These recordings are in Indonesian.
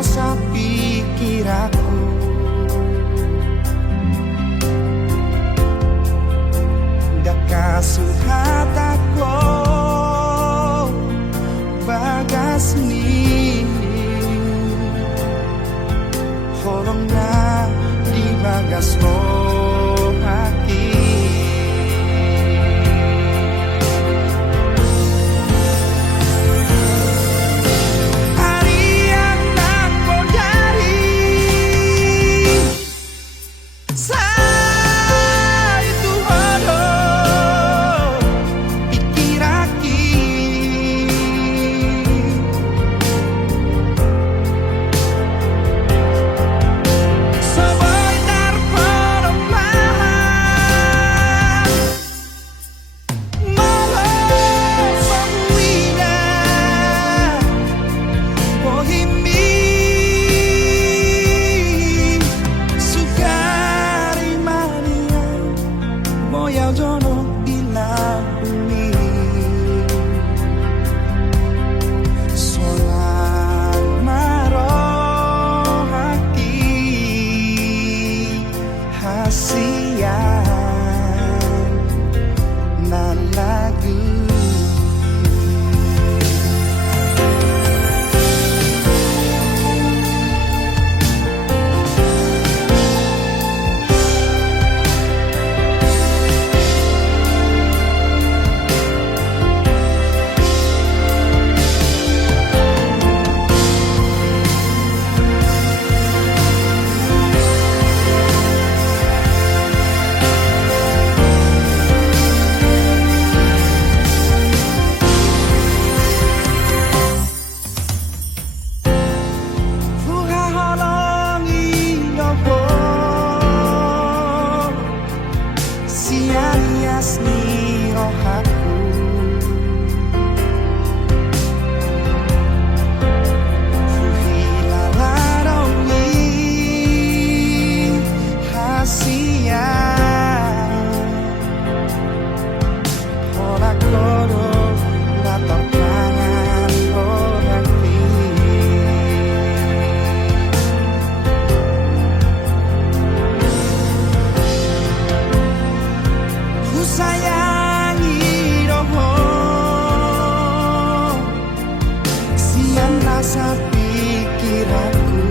nasa pikiraku. Dakasuhat ako bagas ni horong na di bagas mo hati. Sa pikiranku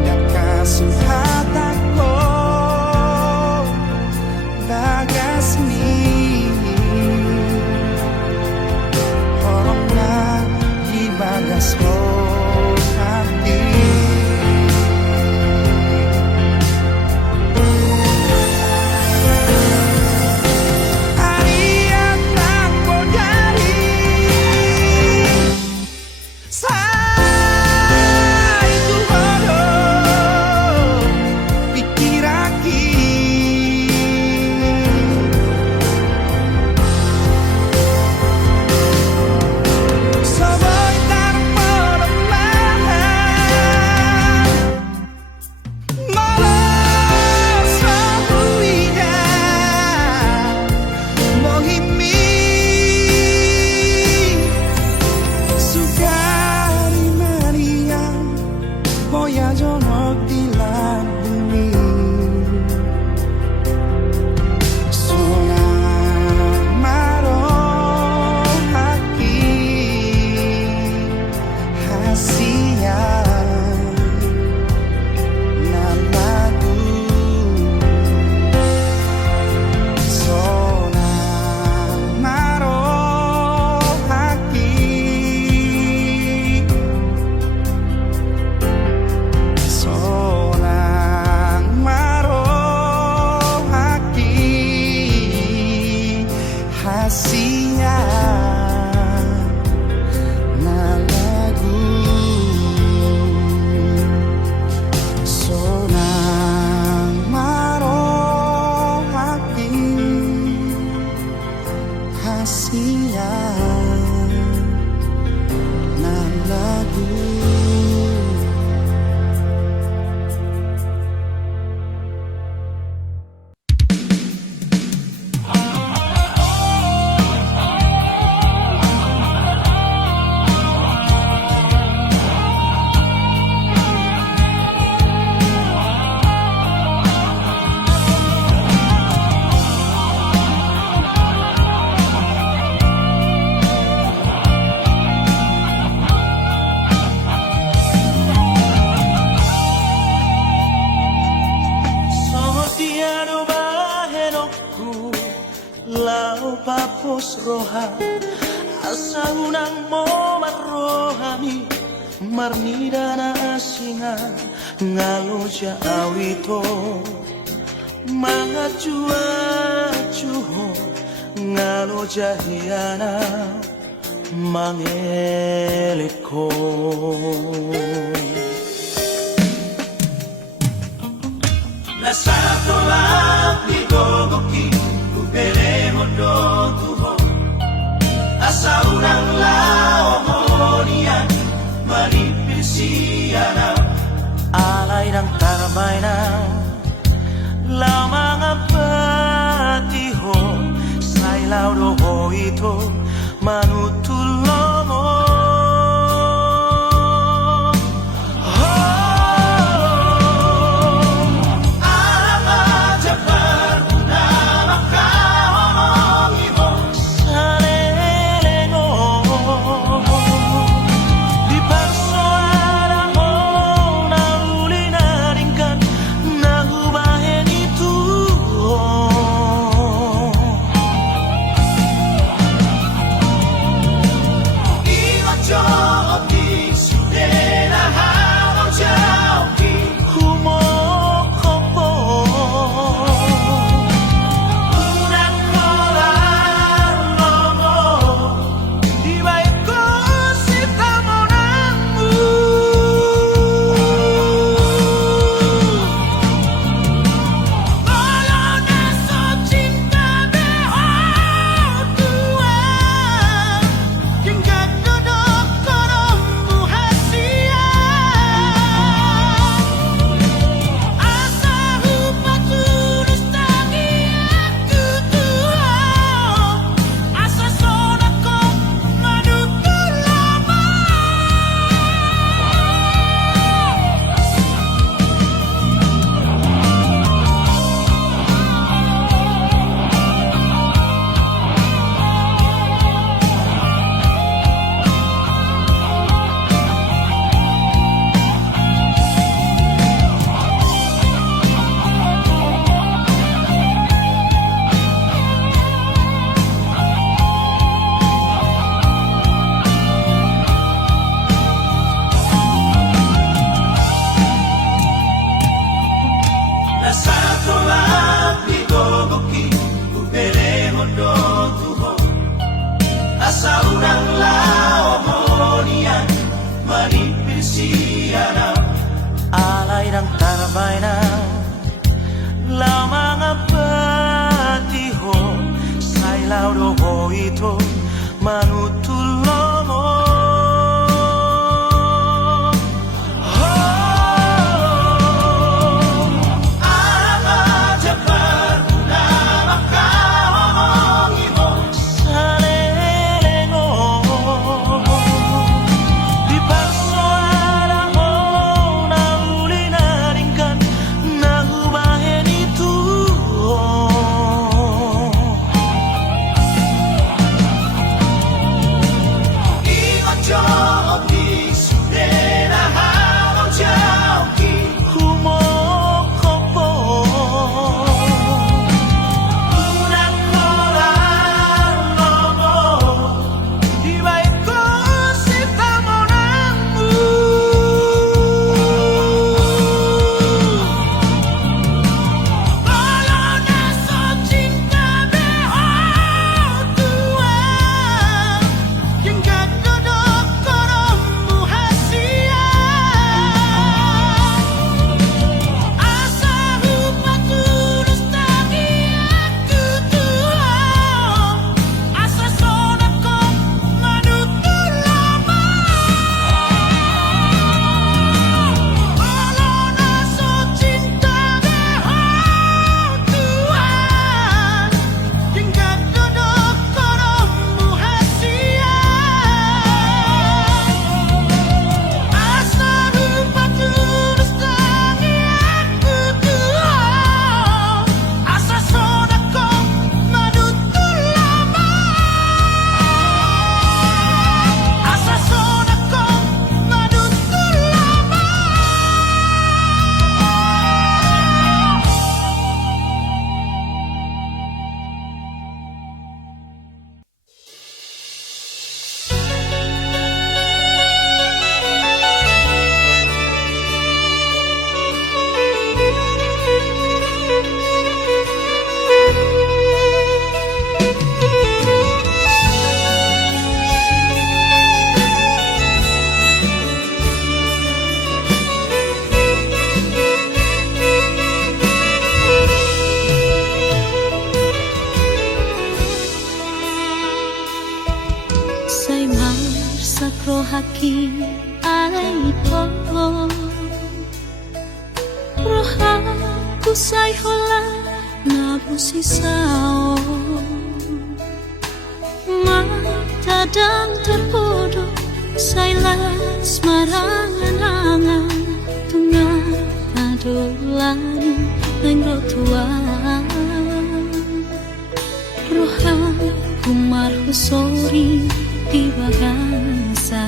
nakasuhat ako bagas ni horong na di bagas mo hati. roja asa unang mo marohami marnida na asinga ngalo ja awito mga juho ngalo ja hiana mangeliko nasa tolak di gogoki kupelemo do tuho asa unang lao monian manipilsiana alay ng tarabay na lamang ang patiho sa ilaw do ito manutulo mo sa unang lao mo niyan manipilsiana alay ng tarabay na lamang ang patiho sa ilaw do ito manutulo mo sakrohaki aipo rohaku say hola nabusi sao matadang terpodok say las marangan-angan tunga adolani nengro tua rohaku marhusori di bagasa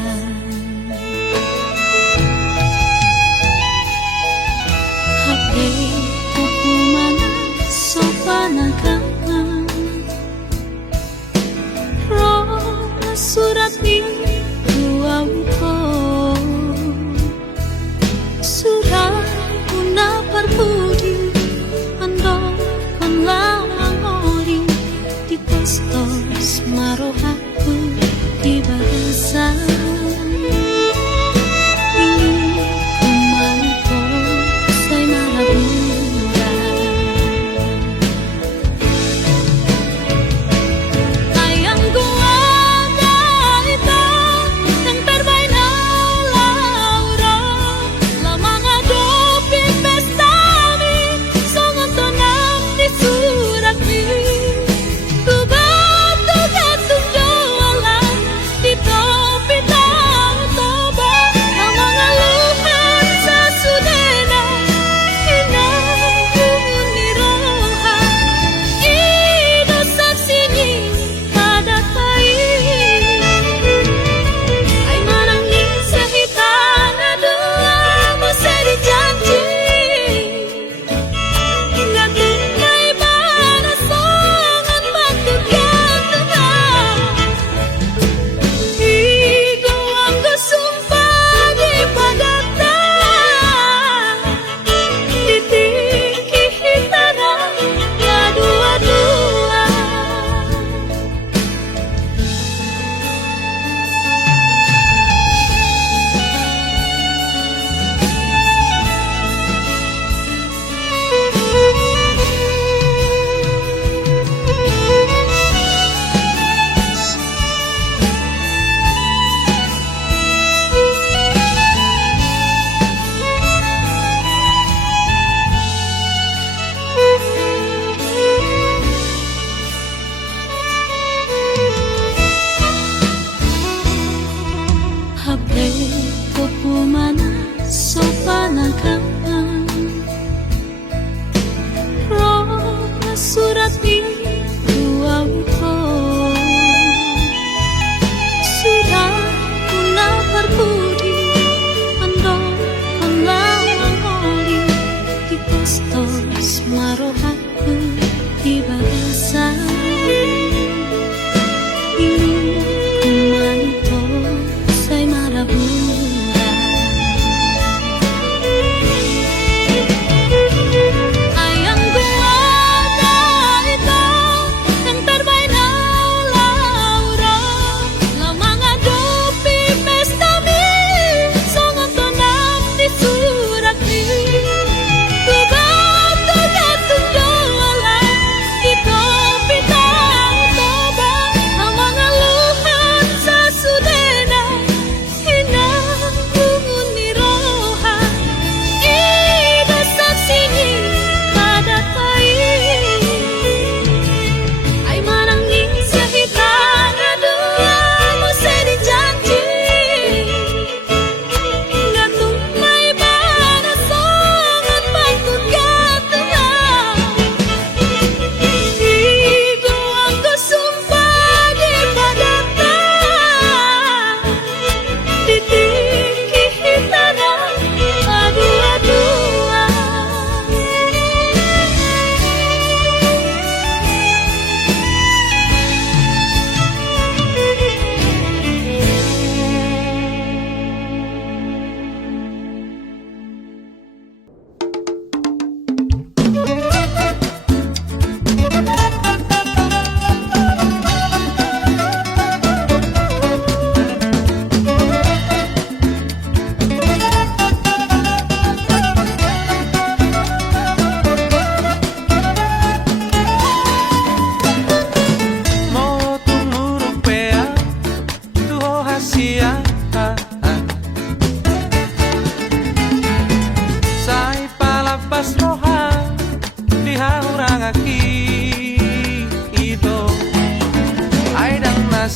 hape hukumana sopanakan roh surat itu auto surat una parbudi ando con lama mori di postos marohaku di bagasa surat itu auto surat una parbudi ando con lama moli di postos marohaku di bagasa ini kumanto say marabura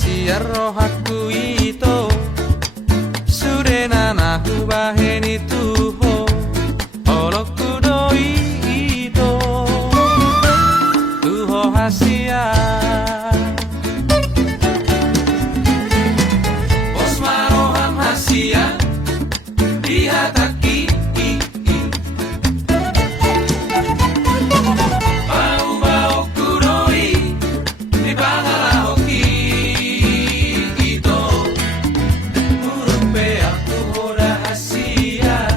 rahasia rohaku ito Surena na hubaheni tuho Oloku doi ito Tuho hasia Osmarohan hasia Dihataki Rahasia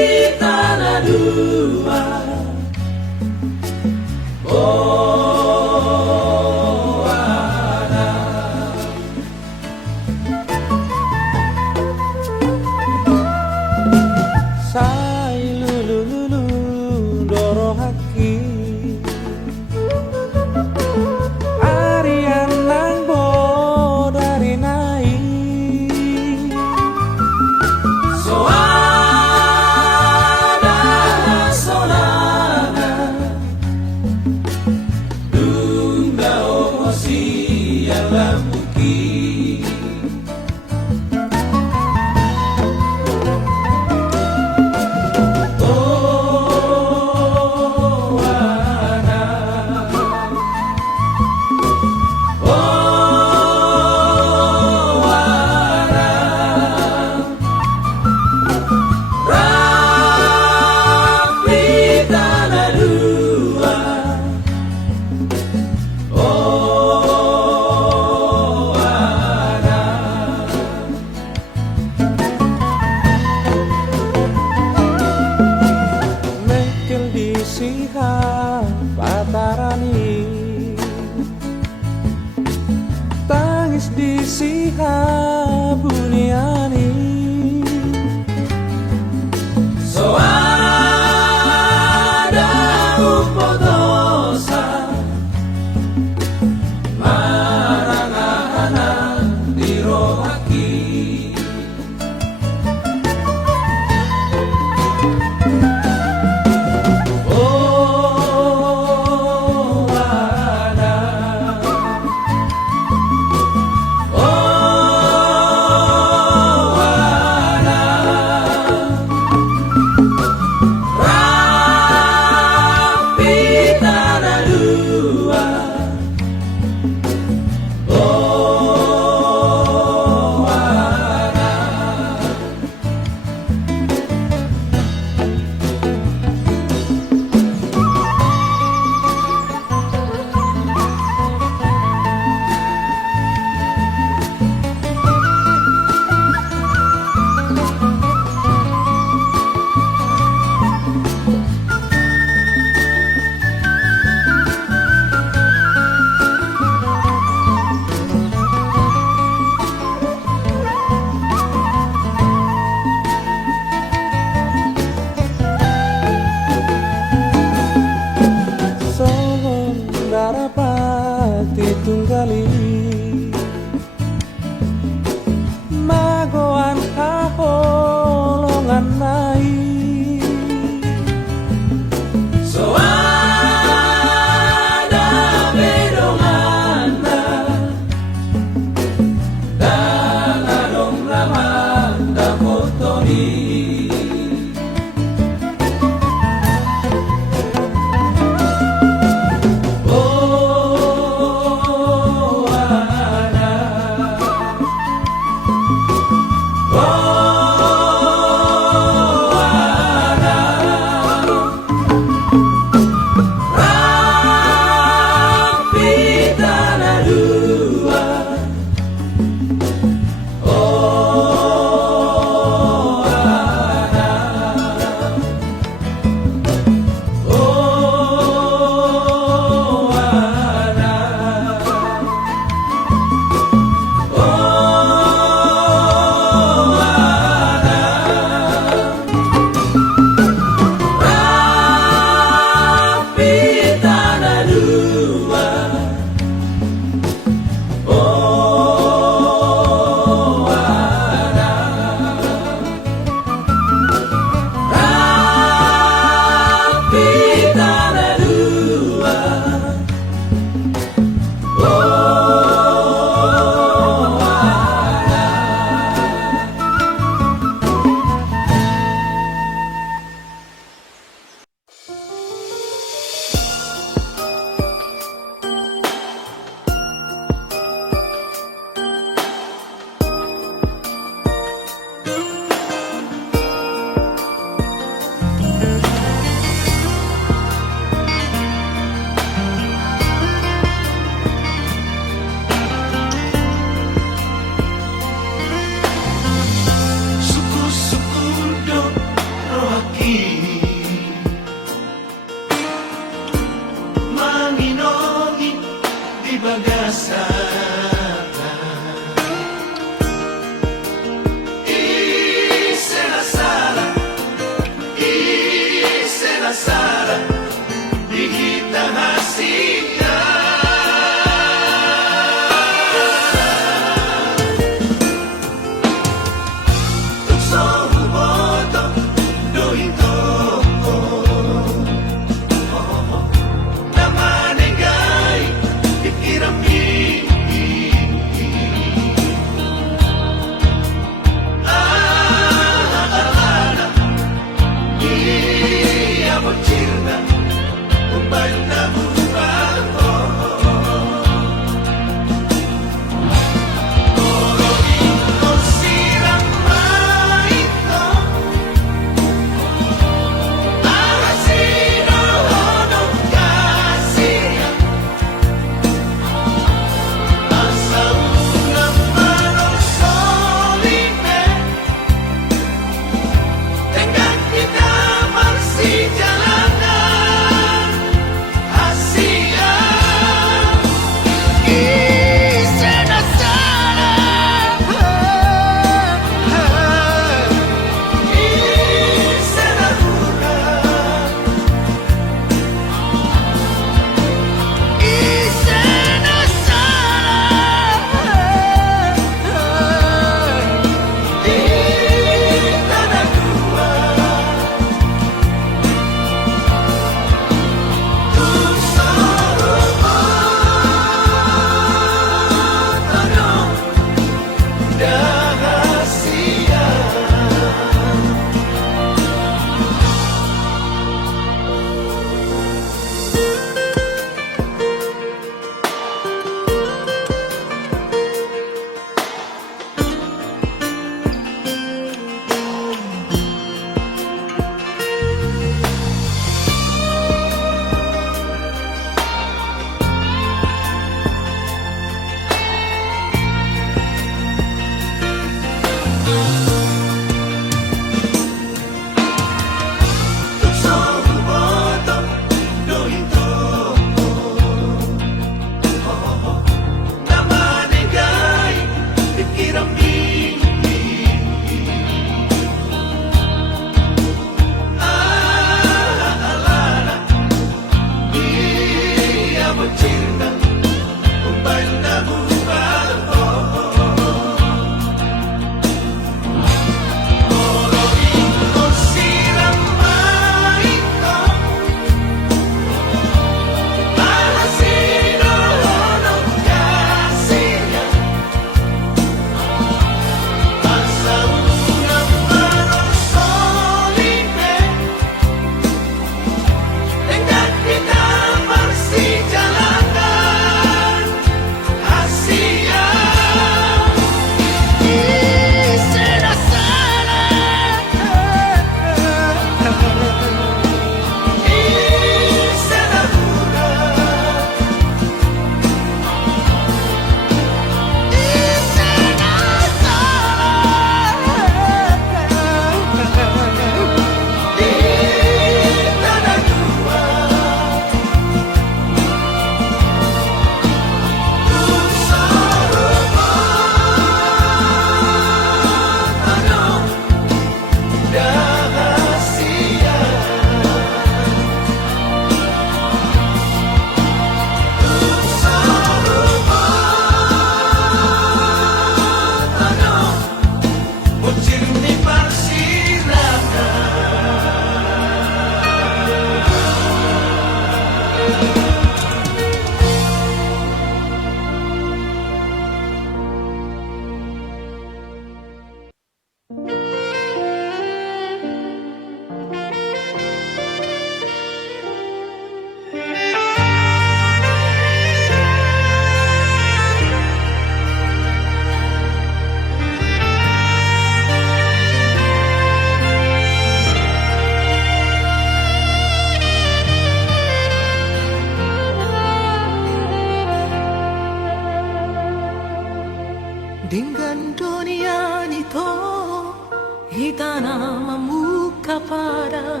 Hitanam muka pada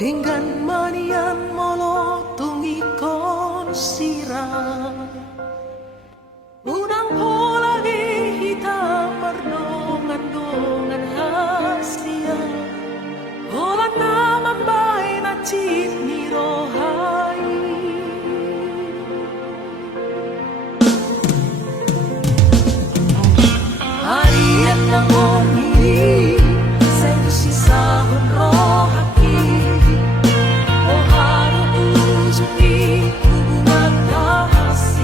dengan manian molotungi konsira udang pola di hitam berdongan-dongan hasia olah nama baik nacip ni rohai harian yang ngomiri saya bersisa rohaki oh haru ujuki hubungan rahasia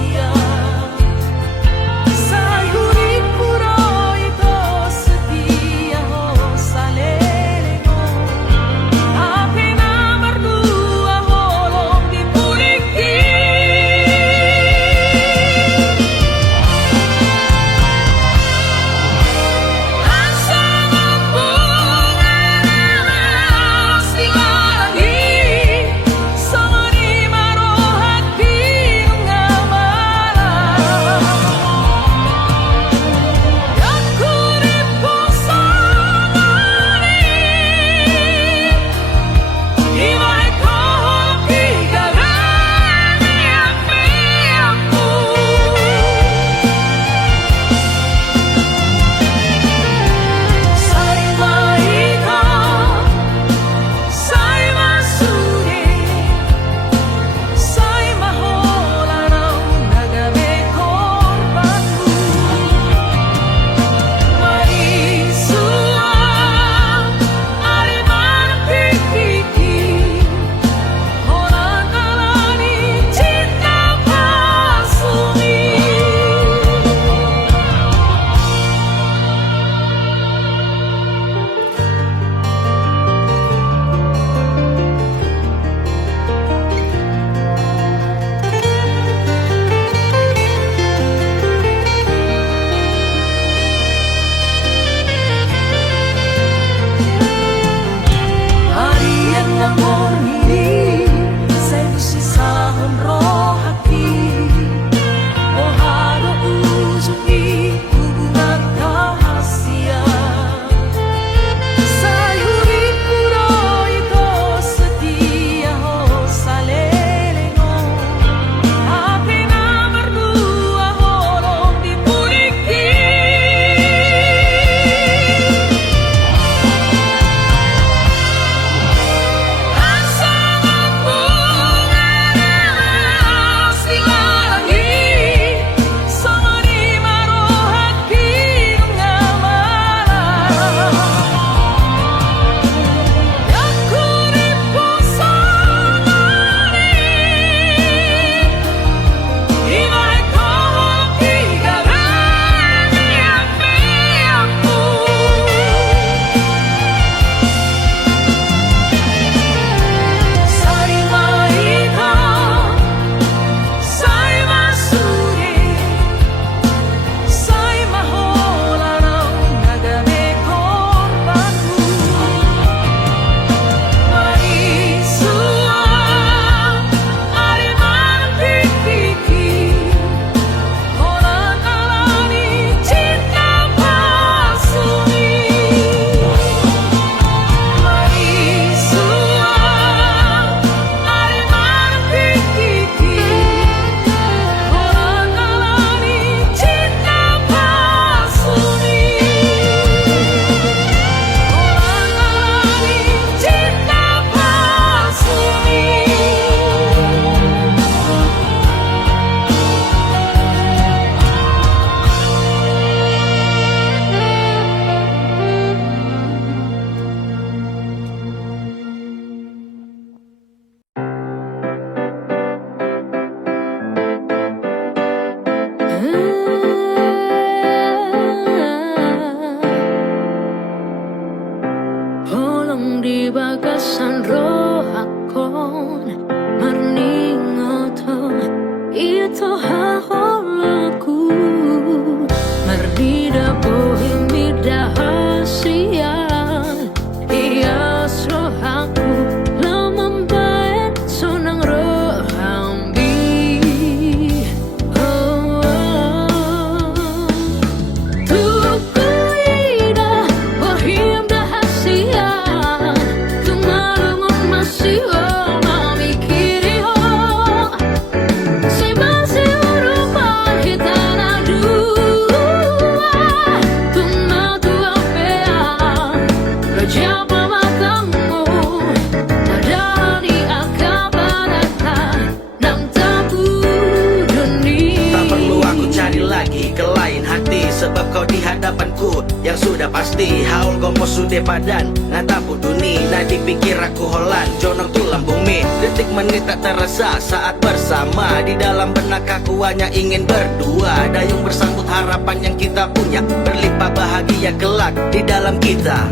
sudah pasti haul gomo sudah padan ngatapu duni nah dipikir aku holan jonong tulang bumi detik menit tak terasa saat bersama di dalam benak aku hanya ingin berdua dayung bersambut harapan yang kita punya berlimpah bahagia kelak di dalam kita.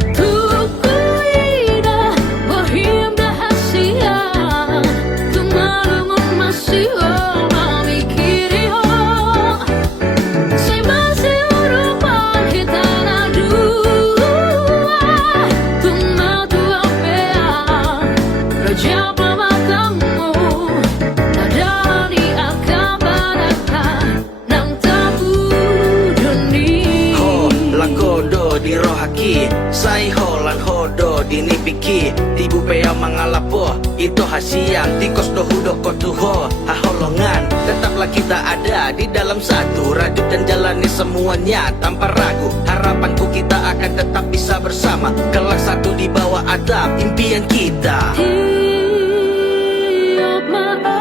Sai holan hodo dinipiki tibu pea mangalapo itu hasiang tikos dohudo kotuho haholongan tetaplah kita ada di dalam satu rajut dan jalani semuanya tanpa ragu harapanku kita akan tetap bisa bersama kelak satu di bawah atap impian kita. Tiap malam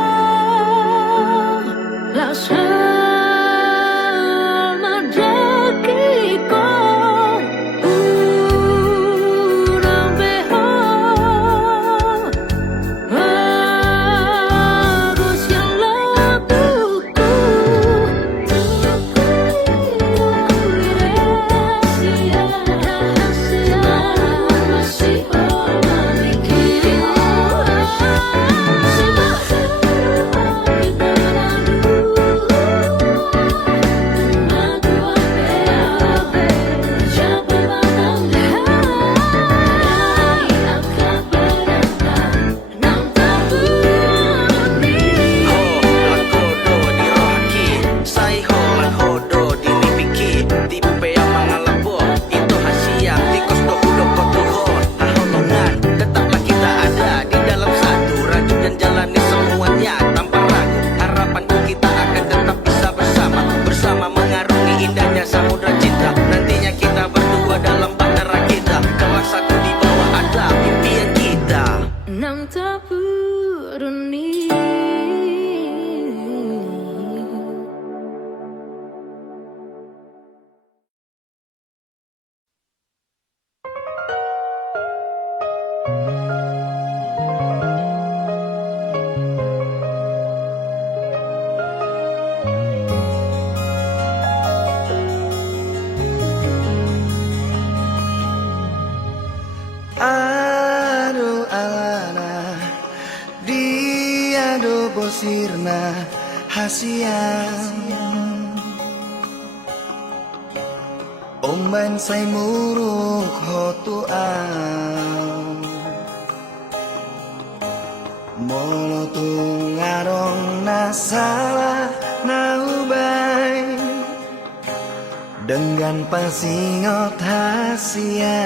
rasa Aduh alana dia do bosirna hasiang omban say muruk hotuang molotung ngarong nasalah naubay dengan pasingot hasiang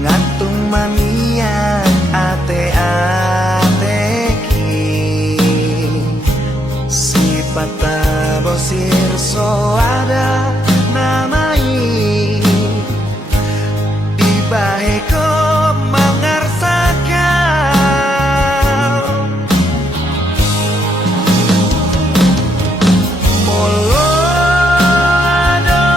ngatung mania ate-ateki sifat bosir so ada namai di baheko mengarsakan molo ado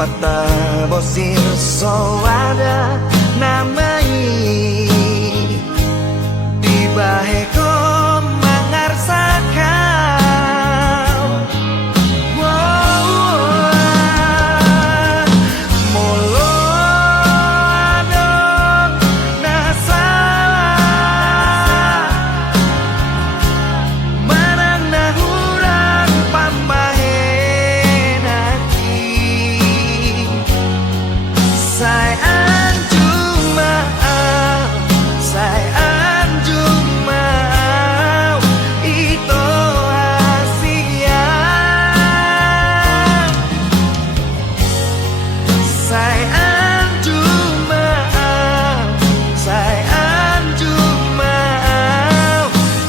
patah bosir so ada namai di bahe ko mangarsakan molo adok nasa manang nahuran pambahen hati sayang cuma sayang cuma itu hasilnya sayang cuma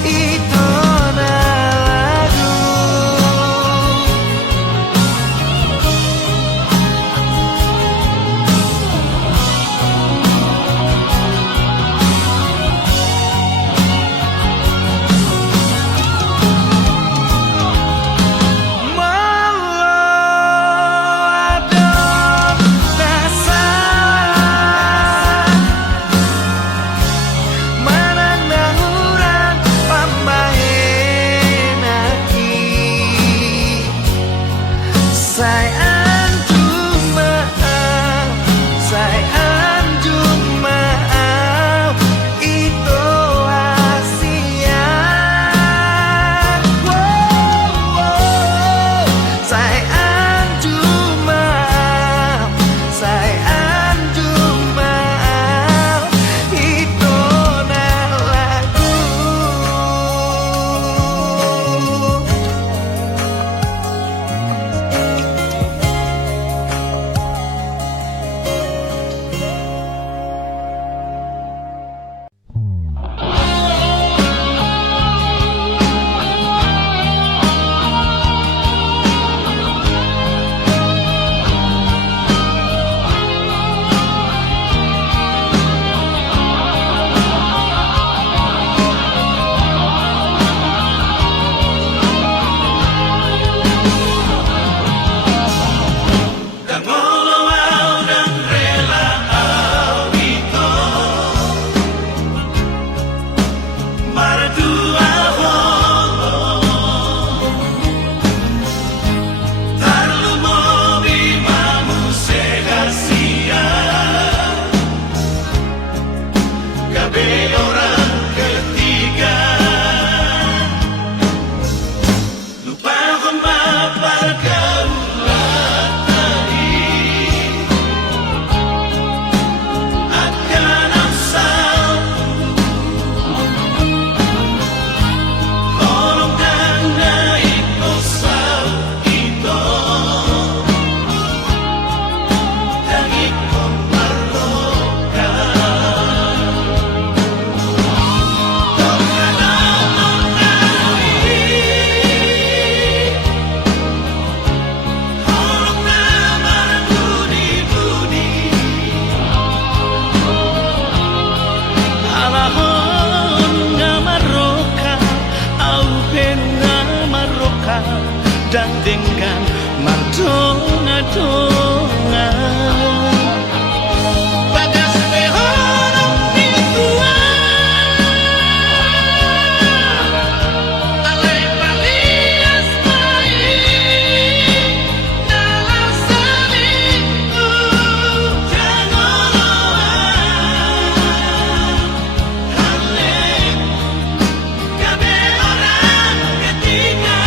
itu nalagu sayang cuma itu hasilnya sayang cuma itu nalagu dan dengan madonga-donga bagas behorong di tua alai palias mai dalam saliku jangan hale kabe orang ketiga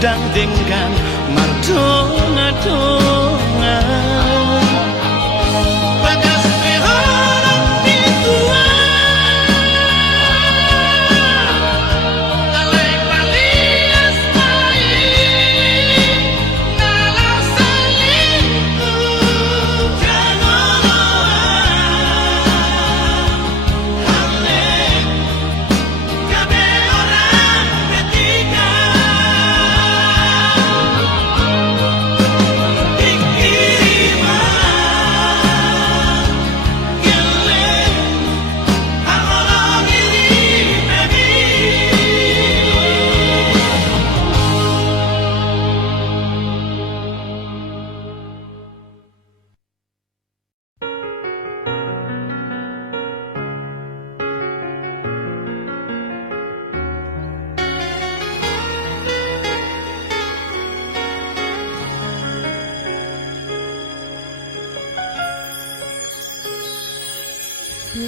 dangdingkan mardonga-donga. Bagas mehorong ditua Alek balias mai Nalau saliku Jangan Alek Kabe orang ketiga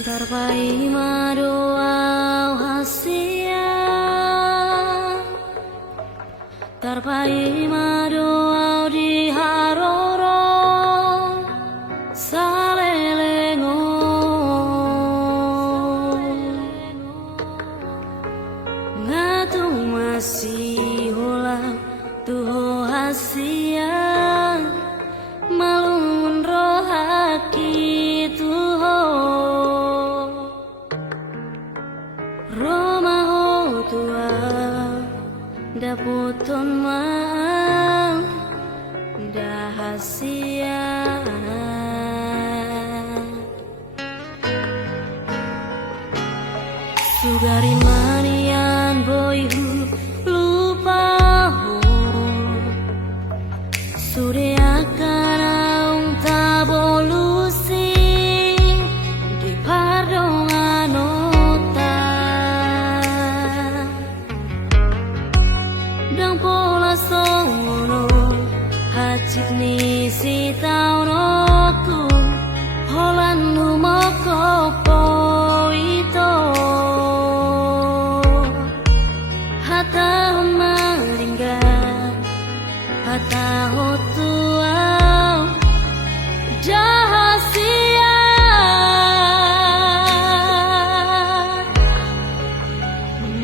Tarpai madoau hasia Tarpai madoau di haroro Salelengo Ngatu masih hulak tuho hasia Malun rohaki tuho Romaho tua daputon mang dahasia Sugari manian boyhu lupaho Sure akan aung tabolusi di pardongan Dang pola songono hacit ni si taunoku Holan lumoko poito Hata maringgan Hata hotuau Jahasia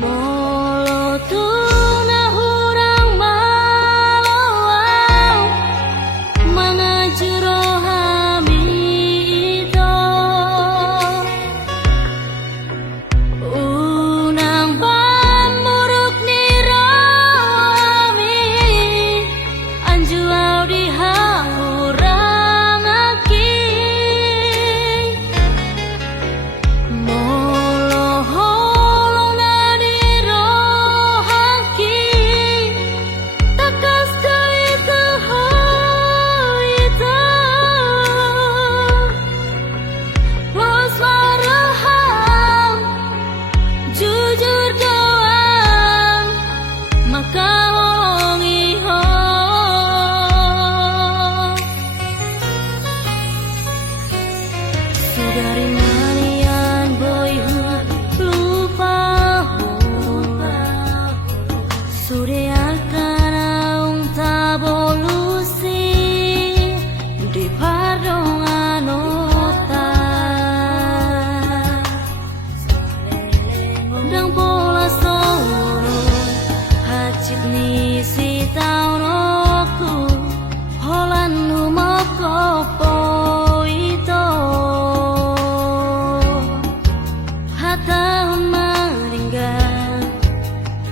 Molo tuna hurang malawau Mangajuro hami ito Unang pamuruk ni romi Anjuau di hahurang aki Molo holong na di rohaki Takas ka itu ho itu Los maraham Jujur doang Maka holong iho Sugari manian boyhu lupaho Sude akan aung tabolusi di pardongan ota Dang pola songono hacit ni si taunoku Holan lumoko poito Hata maringgan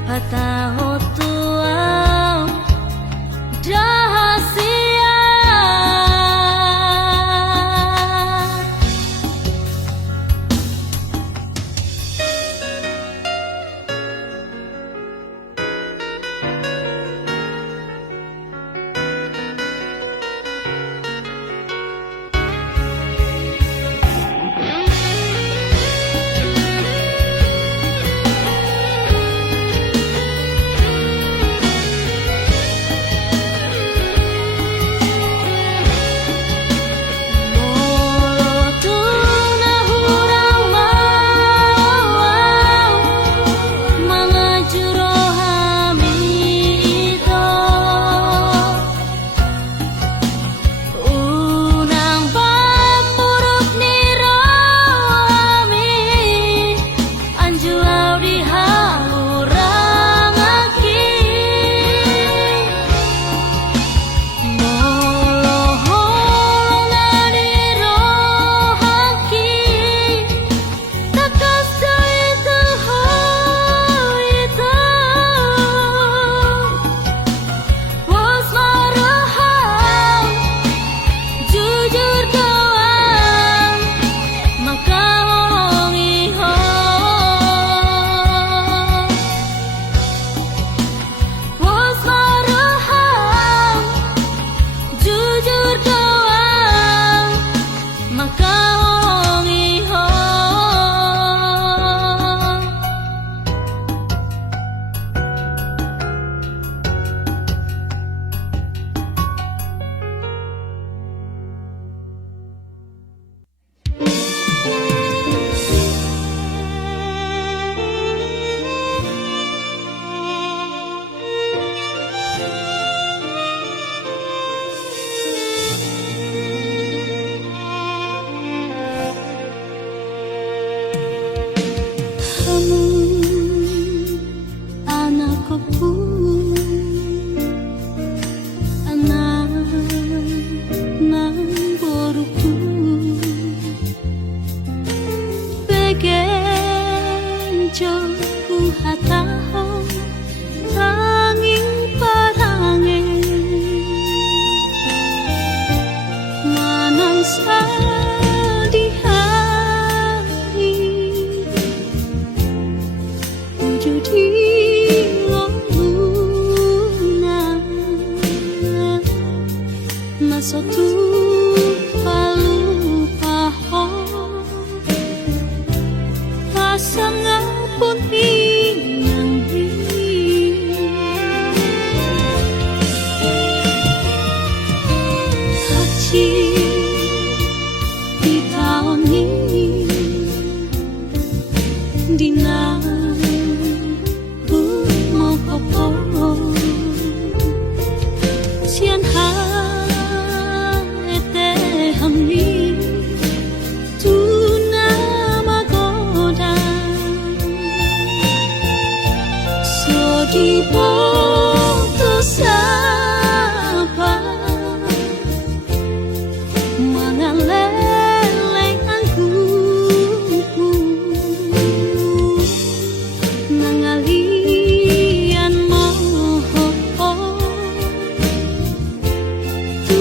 Hata hotuau Jahasia yo uhataho tanging parange manungsa di hari wujudi luna masotu palupaho pasangapun inanghi haji di tahun ini dina mau kopo sian ha ete hamni tuna magoda so di boto sapa mangaleleng angku nangalian moho tu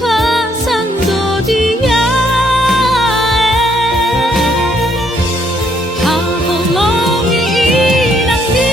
pasang do dia halongi nang ni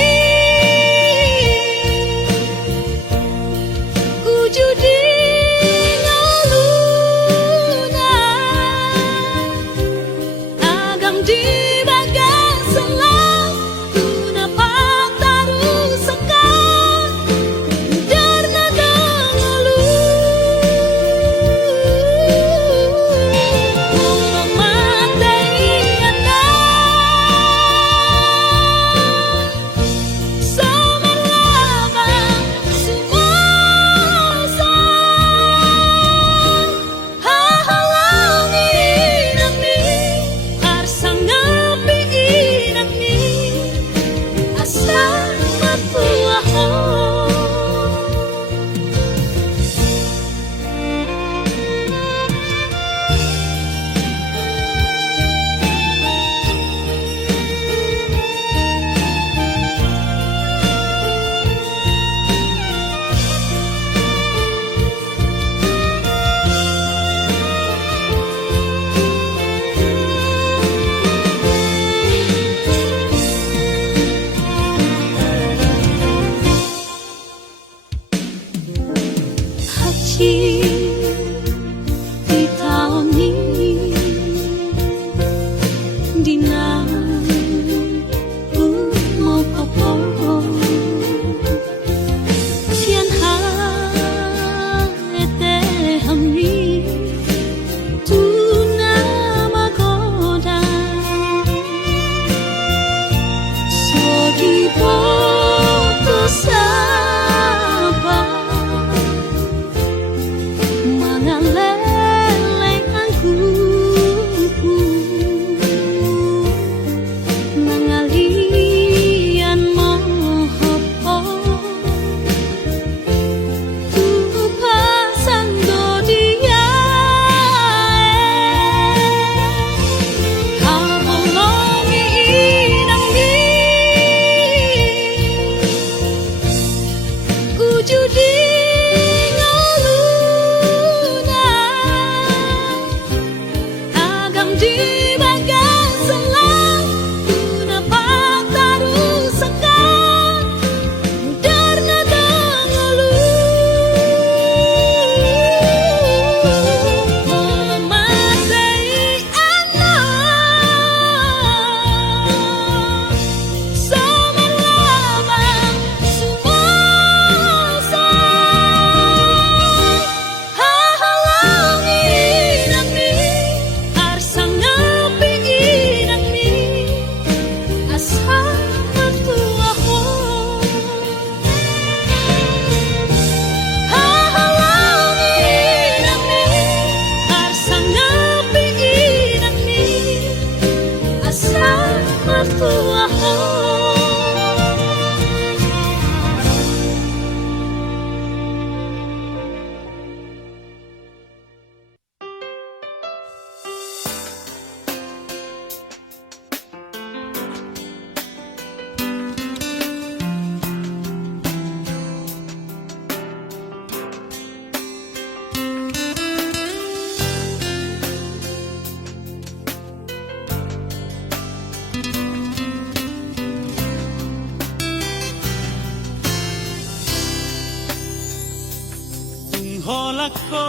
Lakodo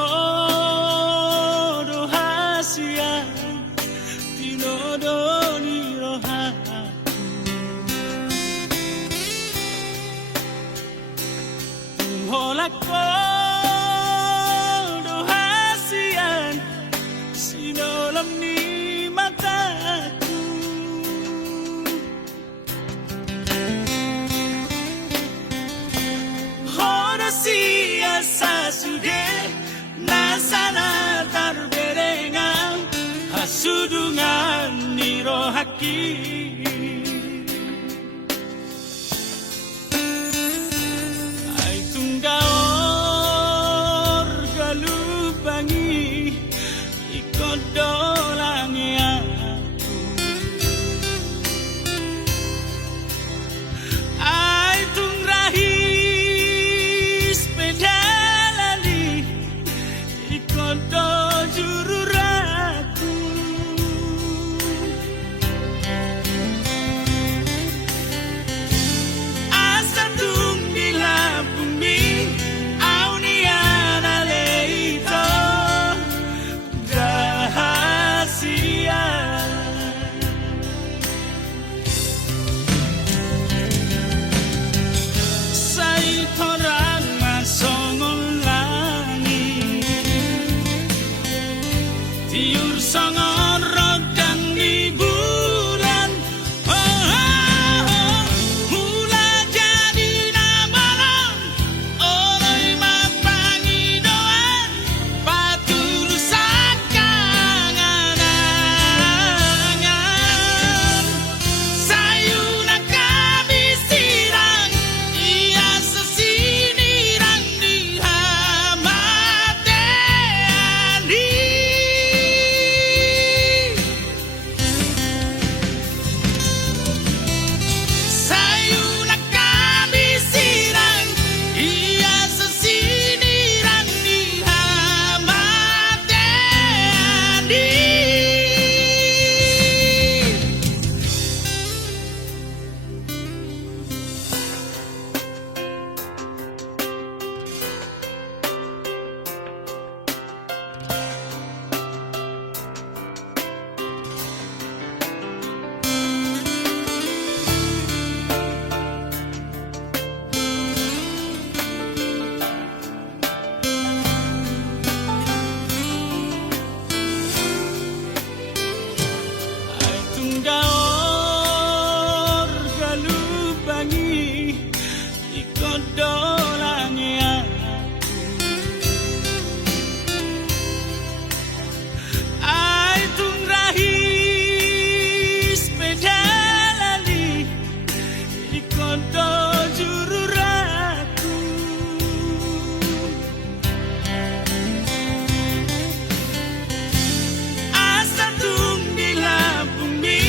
hasia tinodoni rohaku Lakodo hasian sinolam ni mataku Hoda sia sasuge nasana tarberengang hasudungan ni rohaki ay tunggaor galubangi ikodolangi aku ay tungrahis pedalali ikodo jururaku asa tung bila bumi auniana leito rahasia Say torang masongol langit Tiur songol rodang di bulan Mula jadi nabalang Oroy mapangidoan Patulusan kanganangan Sayu na kami sirang Iya sesinirang di hamateani Sayu na kami sirang Iya sesinirang di hamateani Ay tunggaor galubangi ikodolangi aku Ay tungrahis pedalali ikodo jururaku Asa tung bila bumi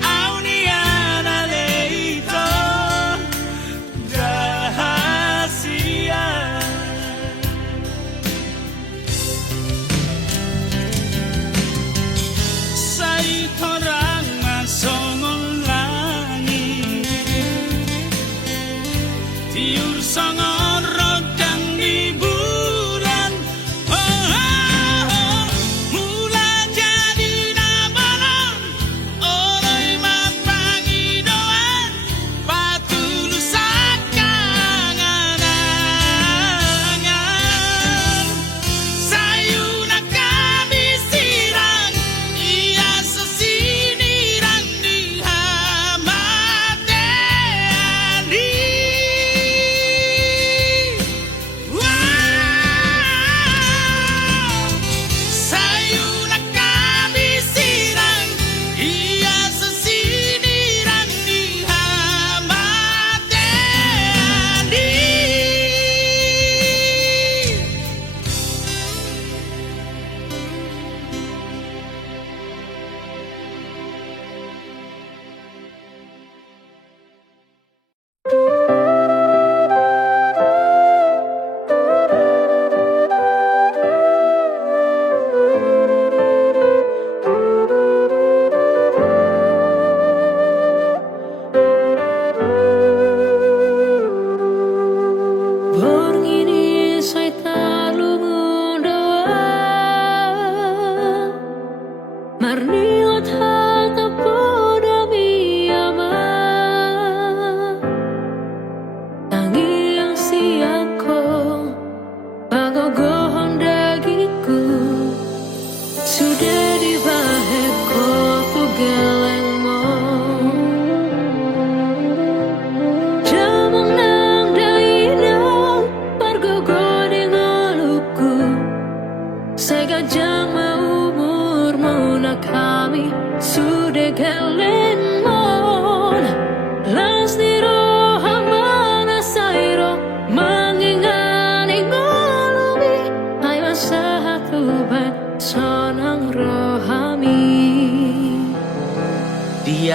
auniana leito rahasia Say torang masongol langit Tiur songol rodang di bulan Mula jadi nabalang Oroy mapangidoan Patulusan kanganangan Sayu na kami sirang Iya sesinirang di hamateani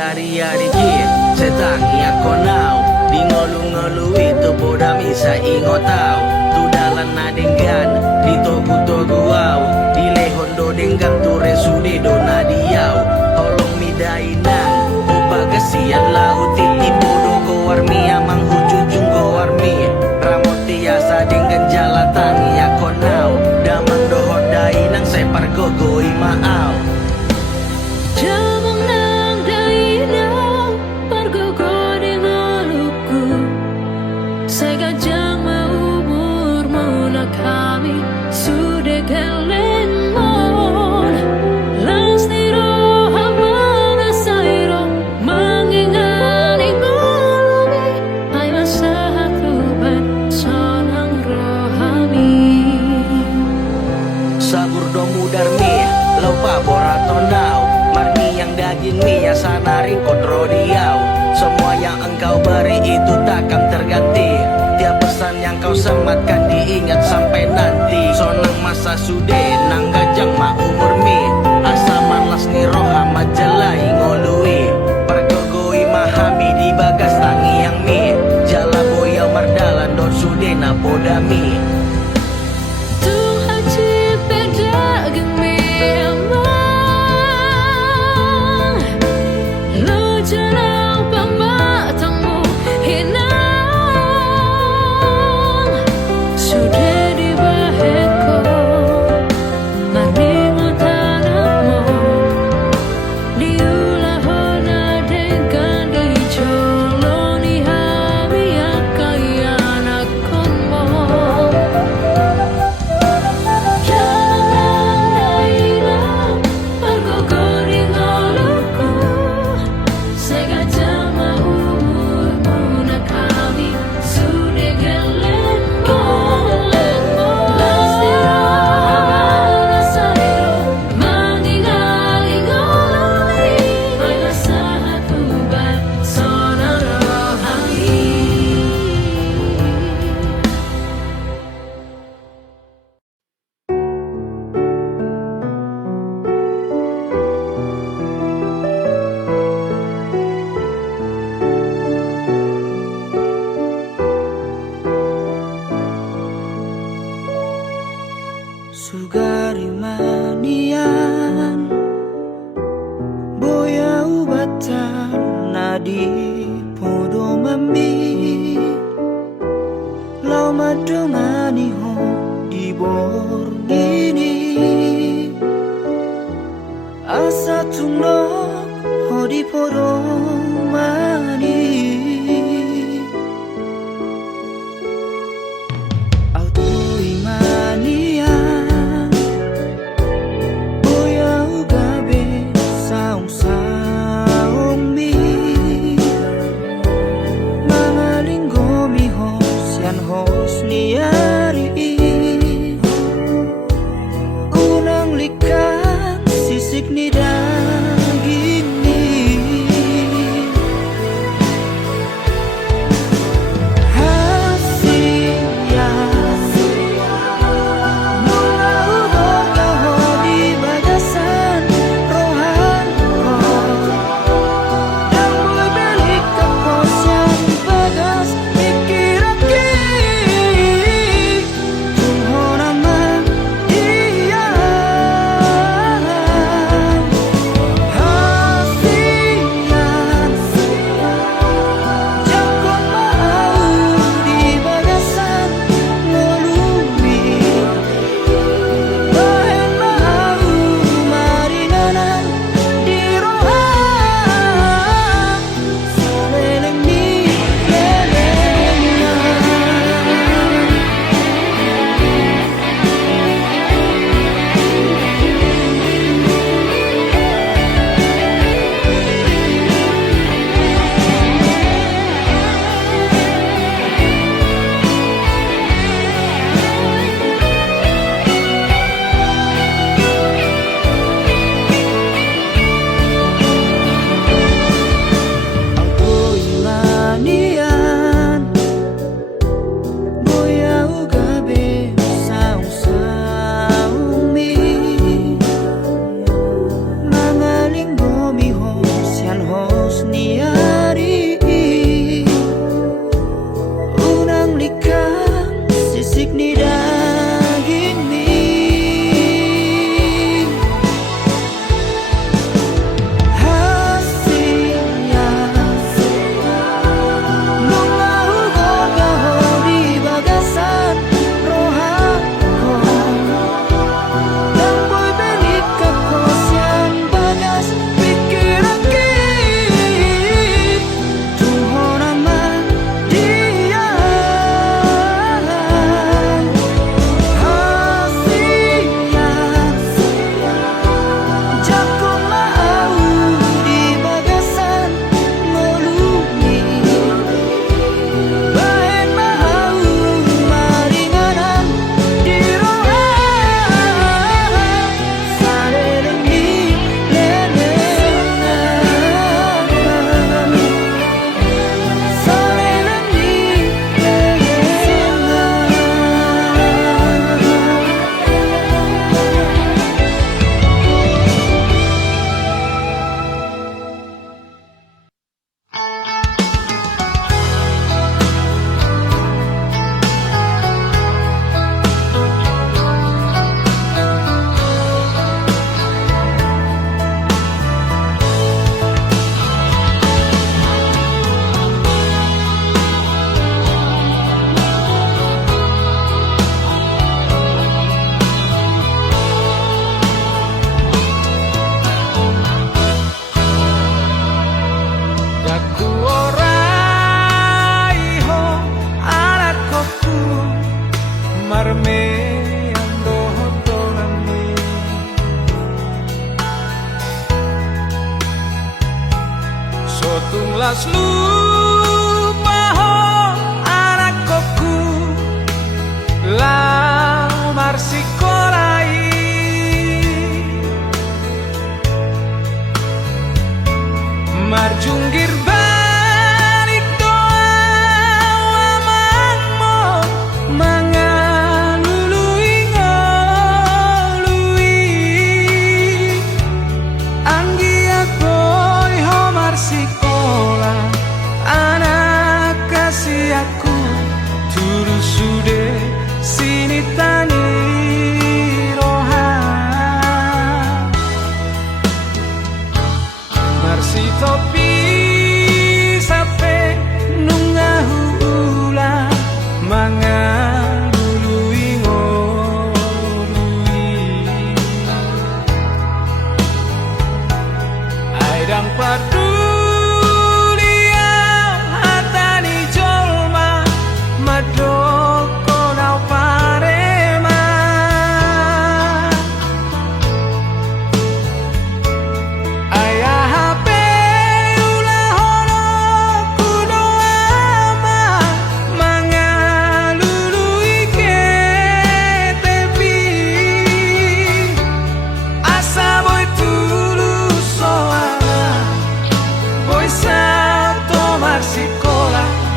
hari-hari ki setangi ako now di ngolu-ngolu itu poda misa ingotau tu dalan na denggan di togu-togu au di lehondo denggan tu resude do na diau holong midai nang upa kesian laut titi bodo ko warmi amang hujujung ko warmi ramoti asa denggan jala tangi ako now damang dohodai nang separ gogoi maau. Jamang nang dainaw Pargogo di ngaluku Segajang maumur mo na kami Sude galen mo Las niro habang asayro Mangingaling ngolumi Ay masahatuban Sonang rohami Sabur do mudar mi lau paborato now marmi yang daging mi ya sanaring kodro diau semua yang engkau beri itu takkan terganti tiap pesan yang kau sematkan diingat sampai nanti sonang masa sude nang gajang ma umur mi asa malas ni roha majalai ngolui pergogoi mahami di bagas tangi yang mi jala boya mardalan don sude na podami. Tuhan cipta gemi amang Lo jarang pembatangmu hinang Sudah dibaheko Marimo tanahmu Diulah hona dengan dijoloni hami akayan akonmu Sugari manian Boya ubatan nadi podo mami Lau madumani ho di borgini Asa tunok ho di podo mani Autoi manian Boya ugabe saung-saung mi Mga linggo mi hos yan hos niari Unang likan sisik ni daging ni Hasia Mula ubah kau di bagasan rohanku Dan berbalik ke pos yang bagas pikir aki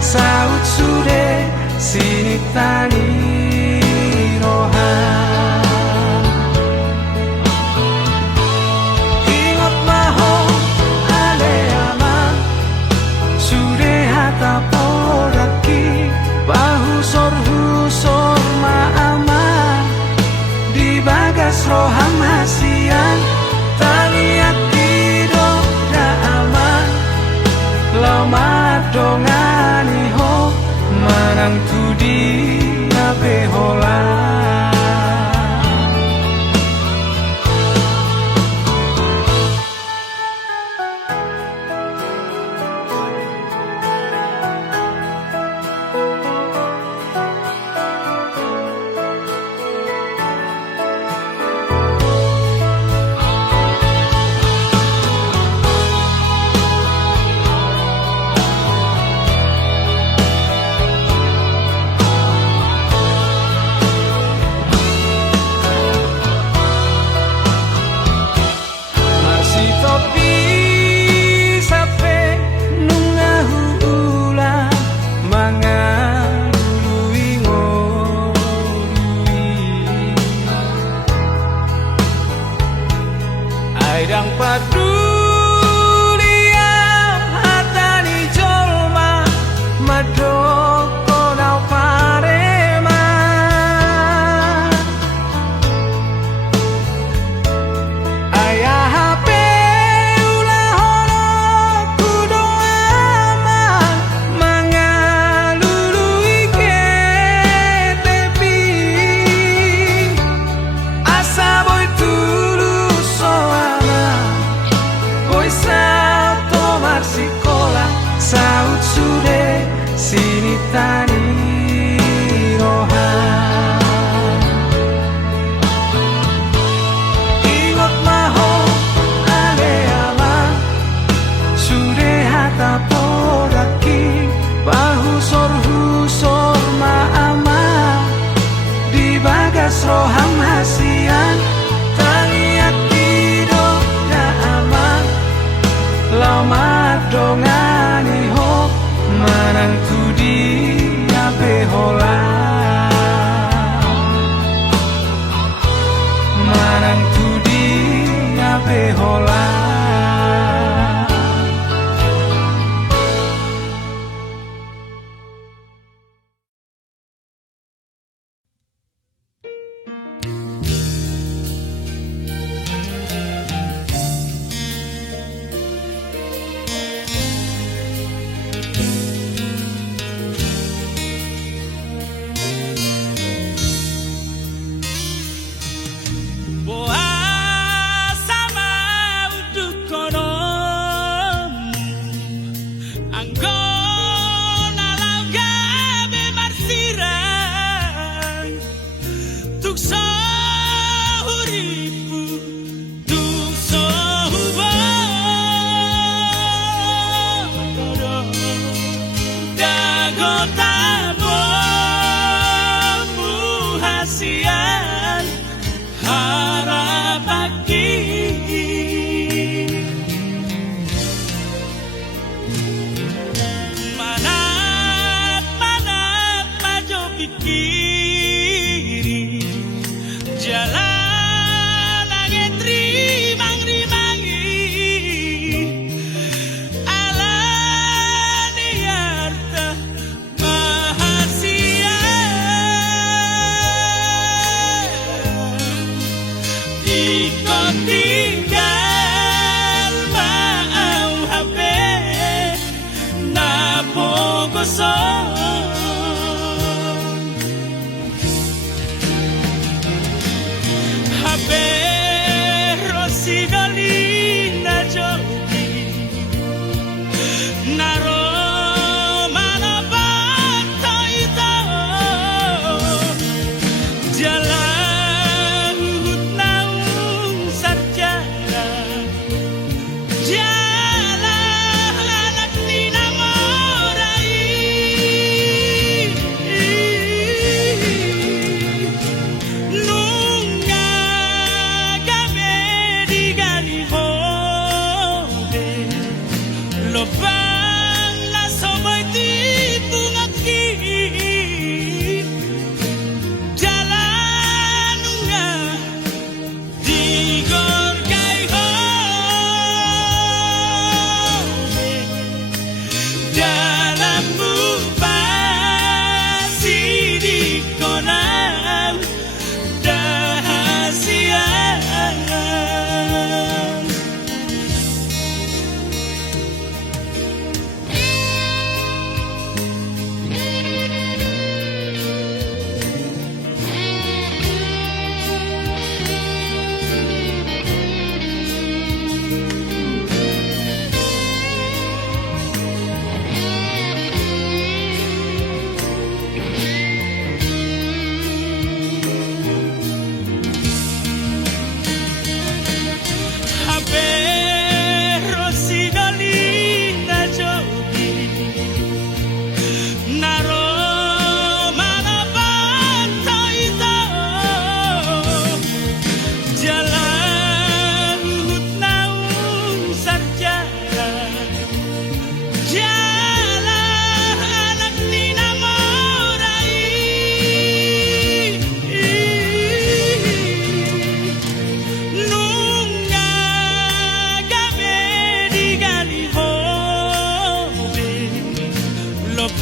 saut sude sini tani rohan. Ingat maho ale aman sude hata poraki bahu sor ma aman di bagas roham hasian taliat tido da aman lama dongani ho manang tudi ape hola. Aidang padulia hatani jolma madoko nau parema ayah hape ulah hono kudo aman mangalului ke tepi asa boy tulus soama boy sao tomar sikola saut sude sini tani rohan. Ingat maho ale aman sude hata poraki bahu sor ma aman di bagas roham hasian taliat tido da aman lama dongani ho manang tudi ape hola manang tudi ape hola. Boa sama uduk konom Anggona lauga bemar sirang Tuk sohuripu Tuk sohubo Dagota bomu hasian harapaki manat majo pikiri jalan angin rimang-rimangi alani harta mahasia ikut tinggal mau HP napo kosong HP Rosidolina jogi naro mana bato itu jalan naung sarjana jalan anak dinamorai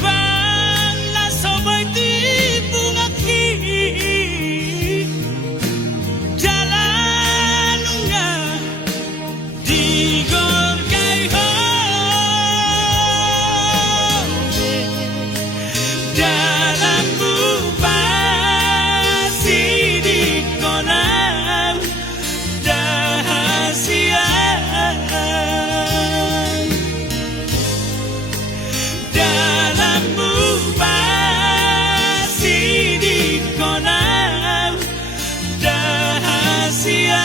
Bangla soboy di bunga ki Jalan nga di gorgay ho Dalam bupasi di konang dahasian Dalam bupasi di konang dahasian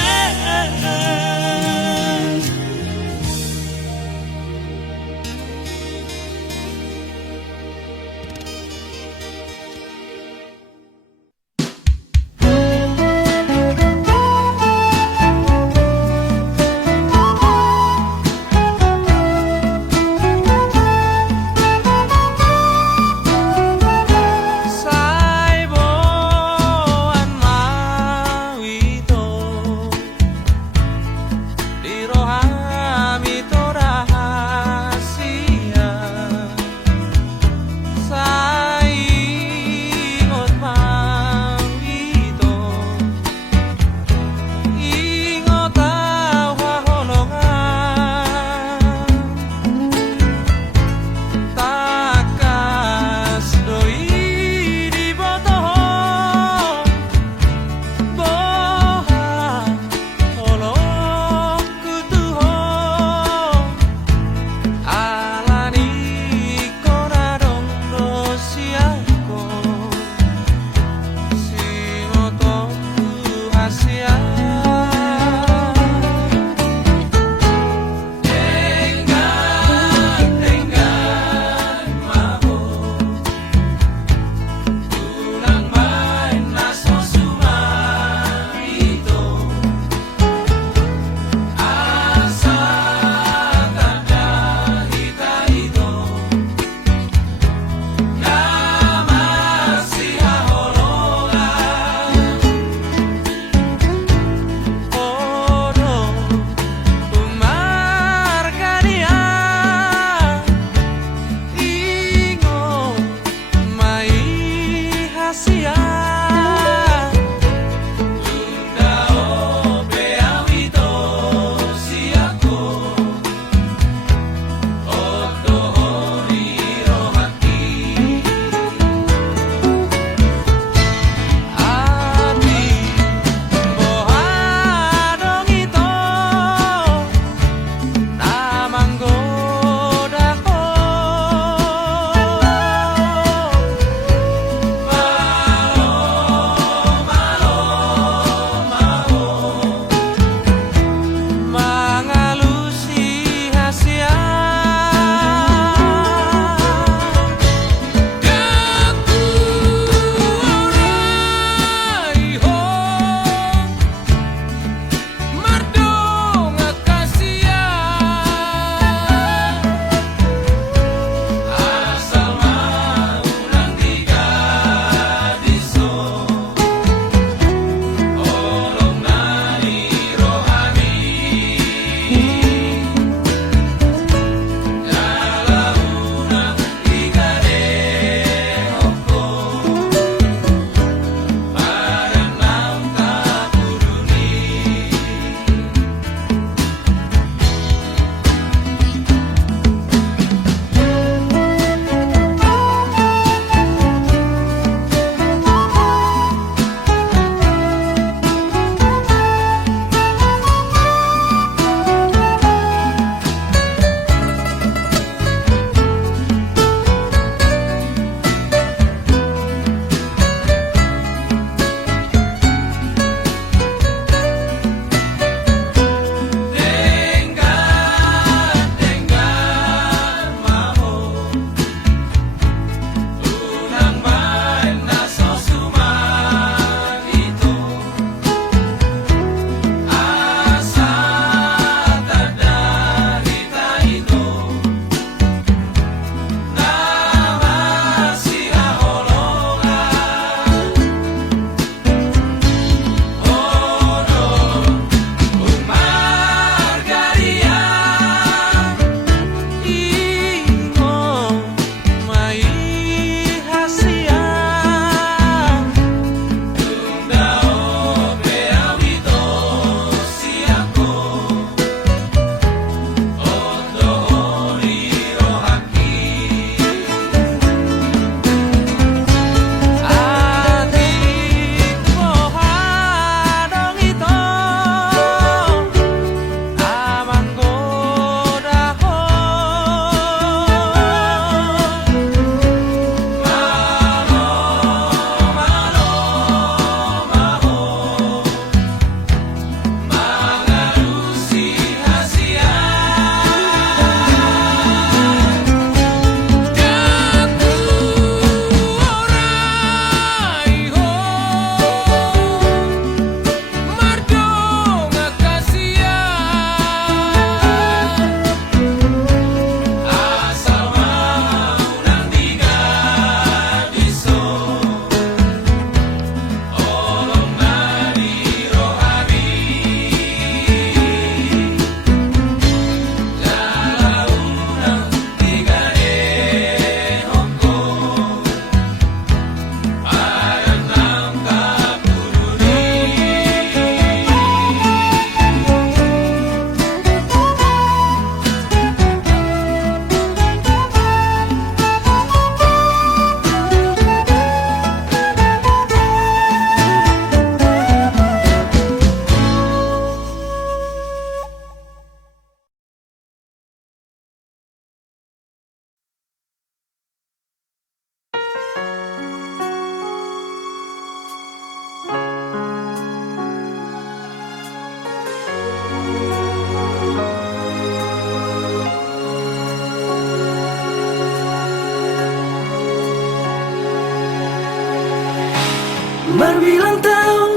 berbilang tahun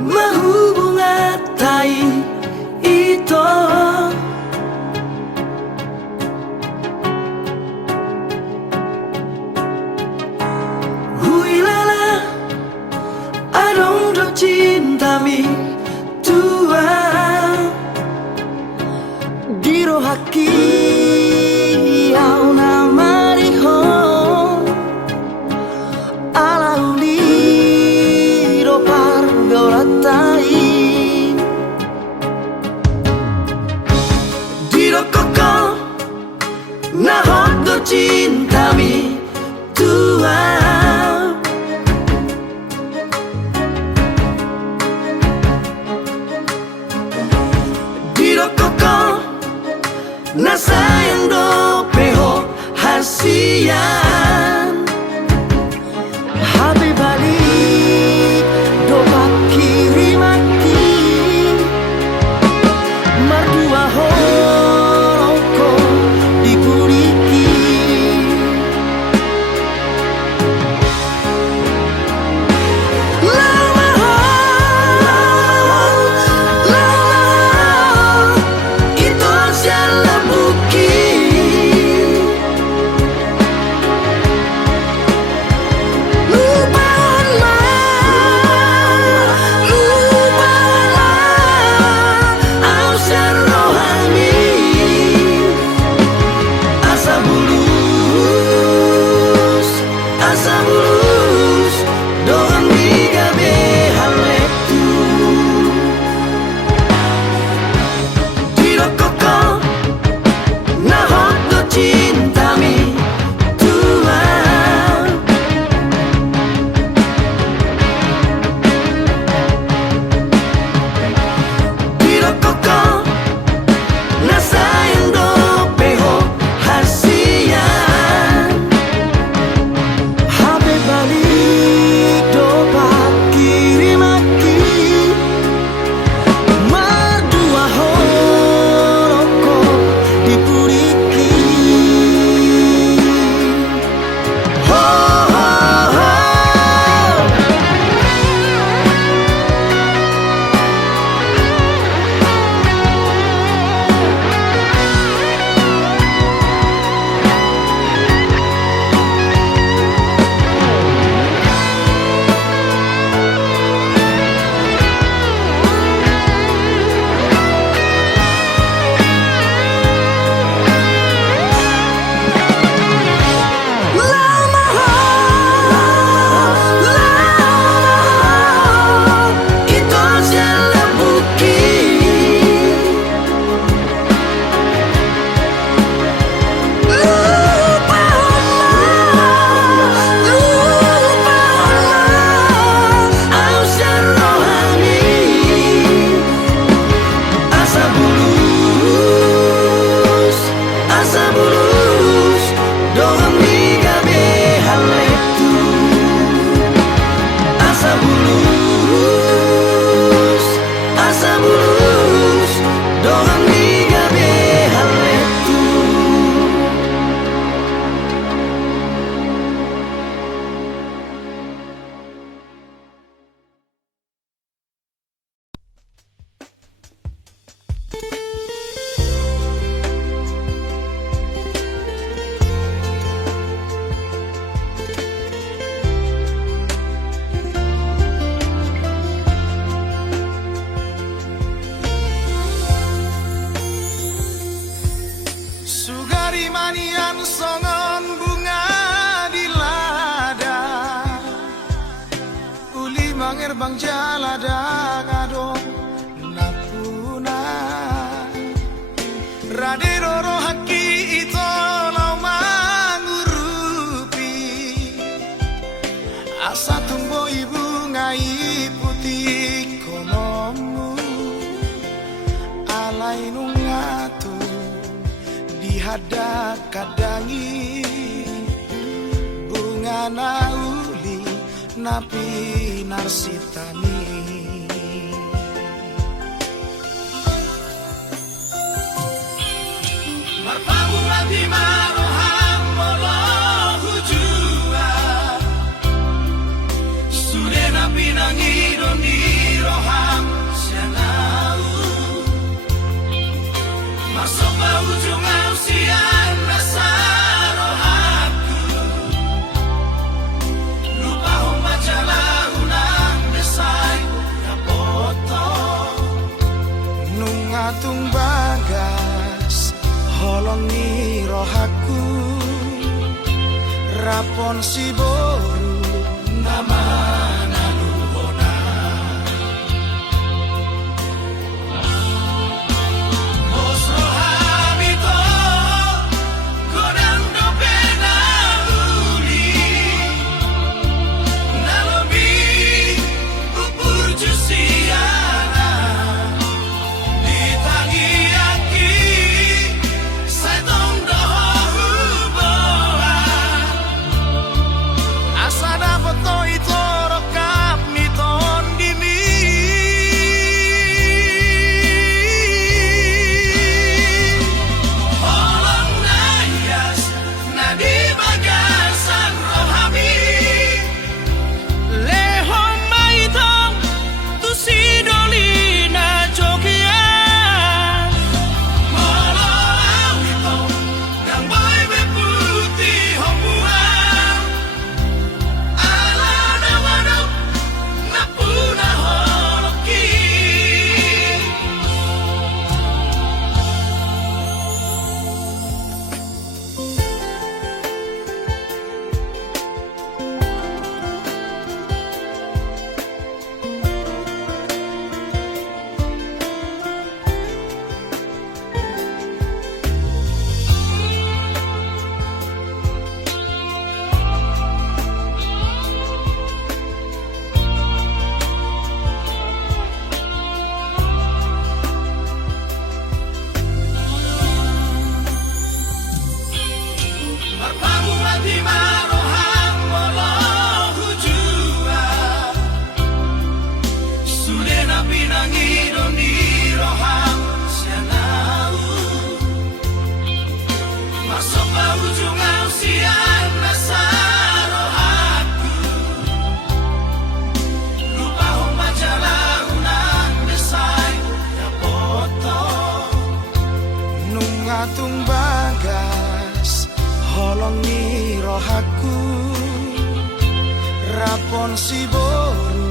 mahubungatai itu huilala adong do cintami tua diro haki au namariho alauli do pargolatai diro koko nahot do cintami tua diro koko na sayang do peho hasian Habi balik do kirimaki mardua horoko dipuriki lama itu sialah bukit Cintami Tuhan Diro koko na sayang do peho hasian Habe balik do kirimaki mardua horoko dipuriki ho ho ho itu sialah bukit au rohani asa bulus doang digabe haletu asa bulus doang digabe haletu Sugari manian songon bunga di lada Uli mangerbang jalada ngadong napuna Rade roro haki ito lau mangurupi Asa tumbo ibu ngai putih konomu Alai nungatu dihadap kadangi bunga nauli napi narsitani marpabu lati maroham molo hujua sudah rapon si boru nama naluhona Osro habito godang dopena uli nalobi upur jusiana ditangi aki setong doho boa asa dapat to itu rekap niton dimi Olong nayas nadi bagasan rohami Lehom maitong tu si dolina jokia Malang ito Nang boy beputi hombuang Ala na manok Na puna holoki Marpamu mati marohang molohu jua Sudena pinangido ni rohang sianau Masok pa ujung sian nasa rohaku Lupa hong majalah unang desay na poto Nung atung bagas holong ni rohaku rapon si boru